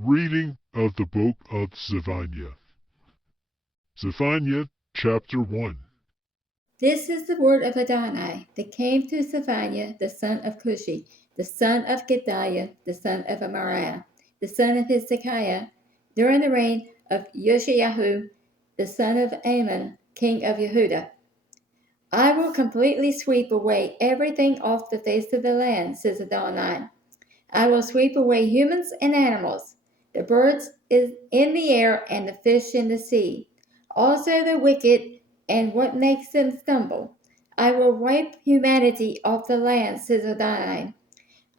Reading of the book of Zephaniah. Zephaniah chapter 1. This is the word of Adonai that came to Zephaniah the son of Cushi, the son of Gedaliah, the son of Amariah, the son of Hezekiah, during the reign of Yoshiyahu, the son of Amon, king of Yehudah. I will completely sweep away everything off the face of the land, says Adonai. I will sweep away humans and animals, the birds in the air and the fish in the sea, also the wicked and what makes them stumble. I will wipe humanity off the land, says Adonai.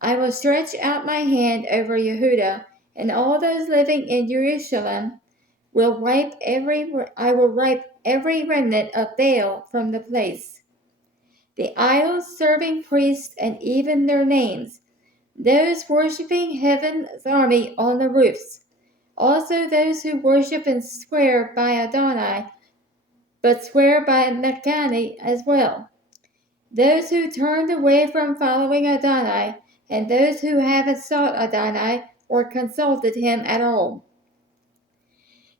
I will stretch out my hand over Yehudah, and all those living in Jerusalem I will wipe every remnant of Baal from the place. The idols serving priests and even their names, those worshiping heaven's army on the roofs, also those who worship and swear by Adonai, but swear by Mercani as well, those who turned away from following Adonai, and those who haven't sought Adonai or consulted him at all.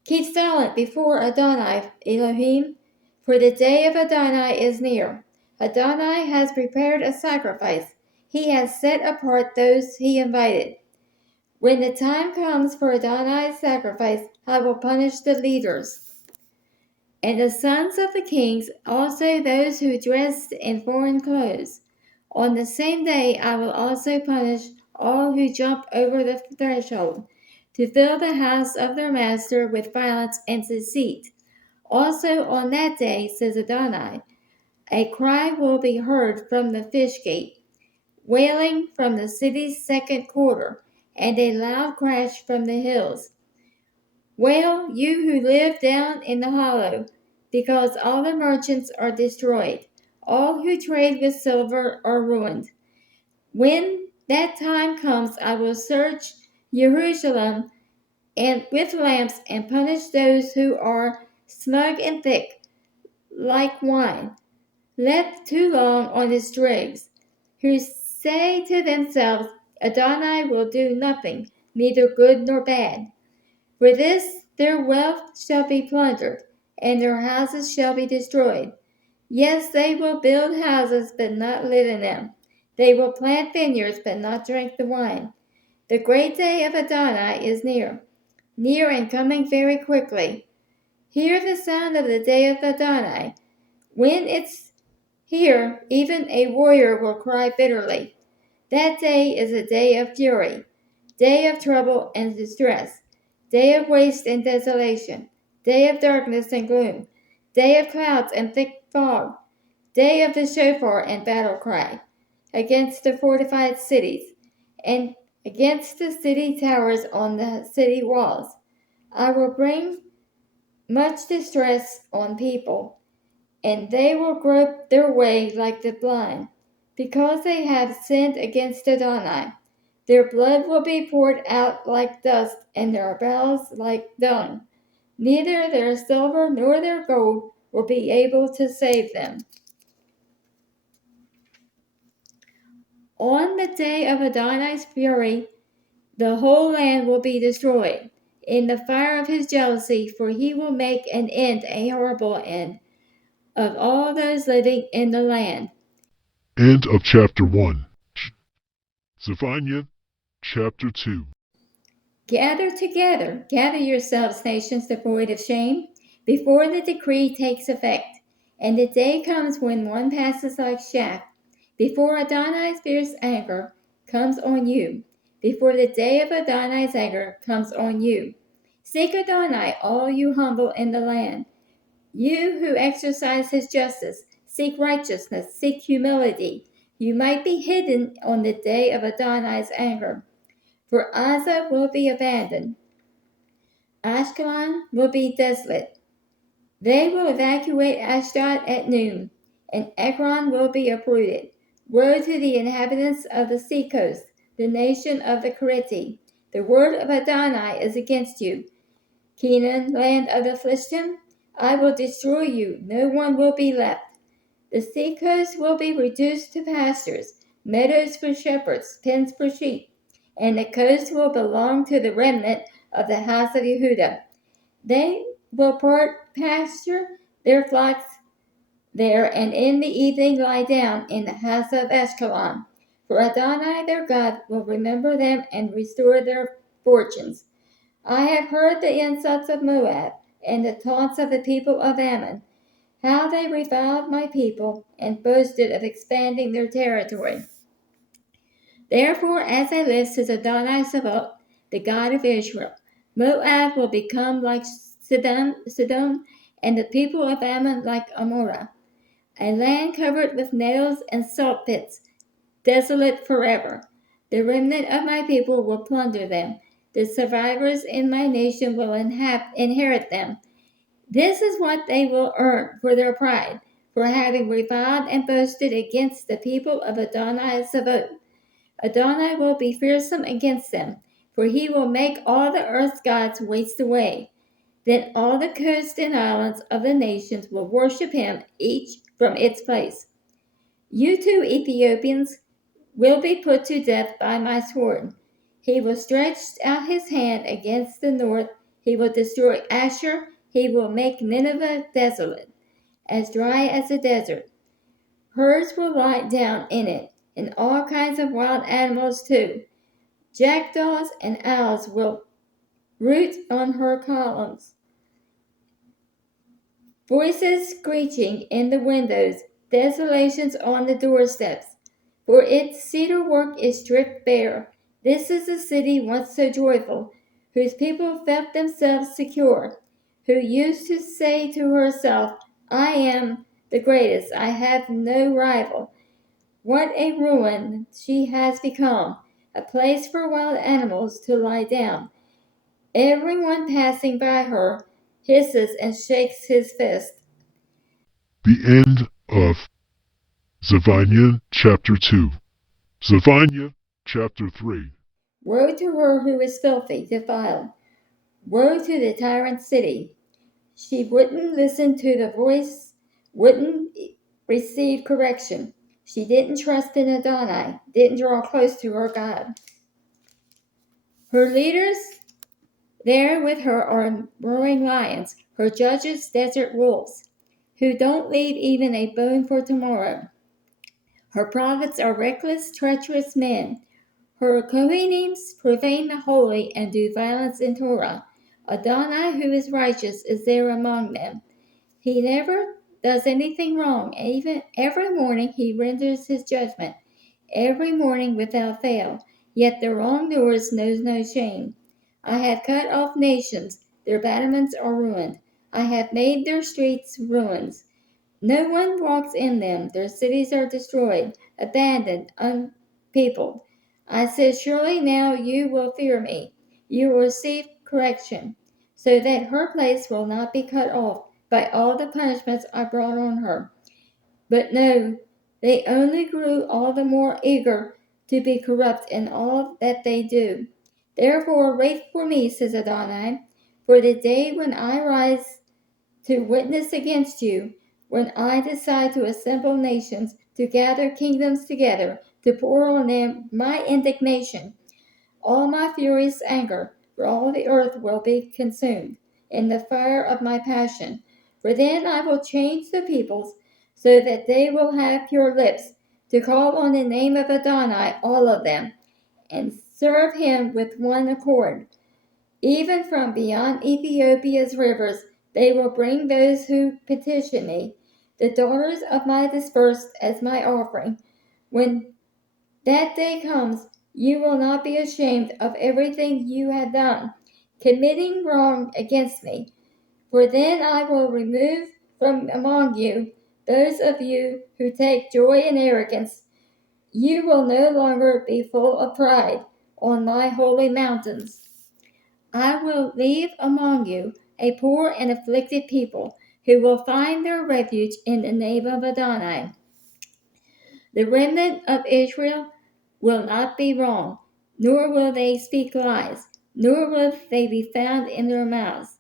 Keep silent before Adonai, Elohim, for the day of Adonai is near. Adonai has prepared a sacrifice. He has set apart those he invited. When the time comes for Adonai's sacrifice, I will punish the leaders. And the sons of the kings, also those who dressed in foreign clothes. On the same day I will also punish all who jump over the threshold, to fill the house of their master with violence and deceit. Also on that day, says Adonai, a cry will be heard from the fish gate, wailing from the city's second quarter, and a loud crash from the hills. Wail, you who live down in the hollow, because all the merchants are destroyed. All who trade with silver are ruined. When that time comes, I will search Jerusalem and with lamps and punish those who are smug and thick, like wine, left too long on its dregs, who say to themselves, Adonai will do nothing, neither good nor bad. For this their wealth shall be plundered, and their houses shall be destroyed. Yes, they will build houses, but not live in them. They will plant vineyards, but not drink the wine. The great day of Adonai is near, near and coming very quickly. Hear the sound of the day of Adonai. When it's here, even a warrior will cry bitterly. That day is a day of fury, day of trouble and distress, day of waste and desolation, day of darkness and gloom, day of clouds and thick fog, day of the shofar and battle cry, against the fortified cities, and against the city towers on the city walls. I will bring much distress on people, and they will grope their way like the blind, because they have sinned against Adonai. Their blood will be poured out like dust, and their bowels like dung. Neither their silver nor their gold will be able to save them. On the day of Adonai's fury, the whole land will be destroyed in the fire of his jealousy, for he will make an end, a horrible end, of all those living in the land. End of chapter 1. Zephaniah chapter 2. Gather together, gather yourselves, nations devoid of shame, before the decree takes effect, and the day comes when one passes like chaff, before Adonai's fierce anger comes on you, before the day of Adonai's anger comes on you. Seek Adonai, all you humble in the land. You who exercise his justice, seek righteousness, seek humility. You might be hidden on the day of Adonai's anger. For Gaza will be abandoned. Ashkelon will be desolate. They will evacuate Ashdod at noon, and Ekron will be uprooted. Woe to the inhabitants of the seacoast, the nation of the Keriti. The word of Adonai is against you. Canaan, land of the Philistine, I will destroy you. No one will be left. The seacoast will be reduced to pastures, meadows for shepherds, pens for sheep, and the coast will belong to the remnant of the house of Yehudah. They will pasture their flocks there, and in the evening lie down in the house of Ashkelon. For Adonai their God will remember them and restore their fortunes. I have heard the insults of Moab and the taunts of the people of Ammon, how they reviled my people and boasted of expanding their territory. Therefore, as I live, says Adonai Sabaoth, the God of Israel, Moab will become like Sodom, and the people of Ammon like Amorah, a land covered with nails and salt pits, desolate forever. The remnant of my people will plunder them. The survivors in my nation will inherit them. This is what they will earn for their pride, for having reviled and boasted against the people of Adonai Sabaoth. Adonai will be fearsome against them, for he will make all the earth's gods waste away. Then all the coasts and islands of the nations will worship him, each from its place. You two Ethiopians will be put to death by my sword. He will stretch out his hand against the north. He will destroy Asshur. He will make Nineveh desolate, as dry as a desert. Herds will lie down in it, and all kinds of wild animals too. Jackdaws and owls will root on her columns. Voices screeching in the windows, desolations on the doorsteps. For its cedar work is stripped bare. This is a city once so joyful, whose people felt themselves secure, who used to say to herself, I am the greatest, I have no rival. What a ruin she has become, a place for wild animals to lie down. Everyone passing by her hisses and shakes his fist. The end of ZEPHANIAH chapter 2. ZEPHANIAH chapter 3. Woe to her who is filthy, defiled. Woe to the tyrant city. She wouldn't listen to the voice, wouldn't receive correction. She didn't trust in Adonai, didn't draw close to her God. Her leaders there with her are roaring lions, her judges desert wolves, who don't leave even a bone for tomorrow. Her prophets are reckless, treacherous men. Her Kohanim profane the holy and do violence in Torah. Adonai, who is righteous, is there among them. He never does anything wrong. Even every morning he renders his judgment, every morning without fail. Yet the wrongdoers knows no shame. I have cut off nations, their battlements are ruined. I have made their streets ruins. No one walks in them. Their cities are destroyed, abandoned, unpeopled. I said, surely now you will fear me. You will receive correction, so that her place will not be cut off by all the punishments I brought on her. But no, they only grew all the more eager to be corrupt in all that they do. Therefore, wait for me, says Adonai, for the day when I rise to witness against you, when I decide to assemble nations, to gather kingdoms together, to pour on them my indignation, all my furious anger, for all the earth will be consumed in the fire of my passion. For then I will change the peoples, so that they will have pure lips, to call on the name of Adonai, all of them, and serve him with one accord. Even from beyond Ethiopia's rivers they will bring those who petition me, the daughters of my dispersed, as my offering. When that day comes, you will not be ashamed of everything you have done, committing wrong against me. For then I will remove from among you those of you who take joy in arrogance. You will no longer be full of pride on my holy mountains. I will leave among you a poor and afflicted people who will find their refuge in the name of Adonai. The remnant of Israel will not be wrong, nor will they speak lies, nor will they be found in their mouths.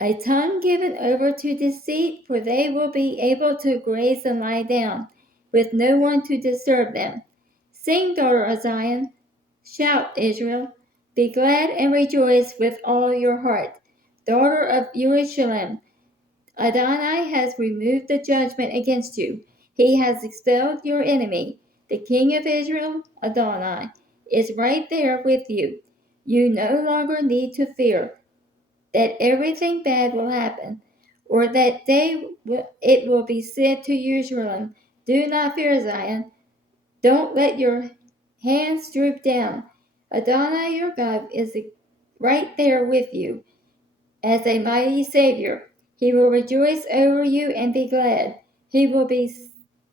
A tongue given over to deceit, for they will be able to graze and lie down, with no one to disturb them. Sing, daughter of Zion. Shout, Israel. Be glad and rejoice with all your heart. Daughter of Jerusalem, Adonai has removed the judgment against you. He has expelled your enemy. The King of Israel, Adonai, is right there with you. You no longer need to fear that everything bad will happen, or that it will be said to Jerusalem, do not fear Zion. Don't let your hands droop down. Adonai your God is right there with you as a mighty Savior. He will rejoice over you and be glad. He will be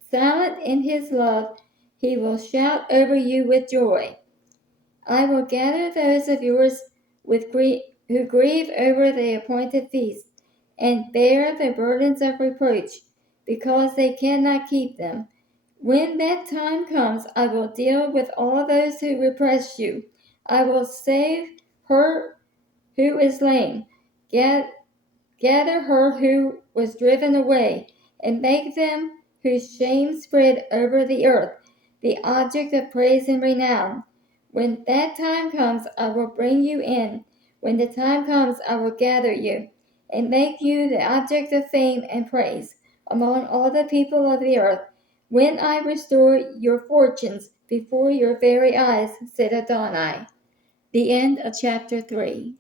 silent in his love. He will shout over you with joy. I will gather those of yours who grieve over the appointed feast and bear the burdens of reproach, because they cannot keep them. When that time comes, I will deal with all those who repress you. I will save her who is lame, gather her who was driven away, and make them whose shame spread over the earth the object of praise and renown. When that time comes, I will bring you in. When the time comes, I will gather you, and make you the object of fame and praise among all the people of the earth, when I restore your fortunes before your very eyes, said Adonai. The end of chapter 3.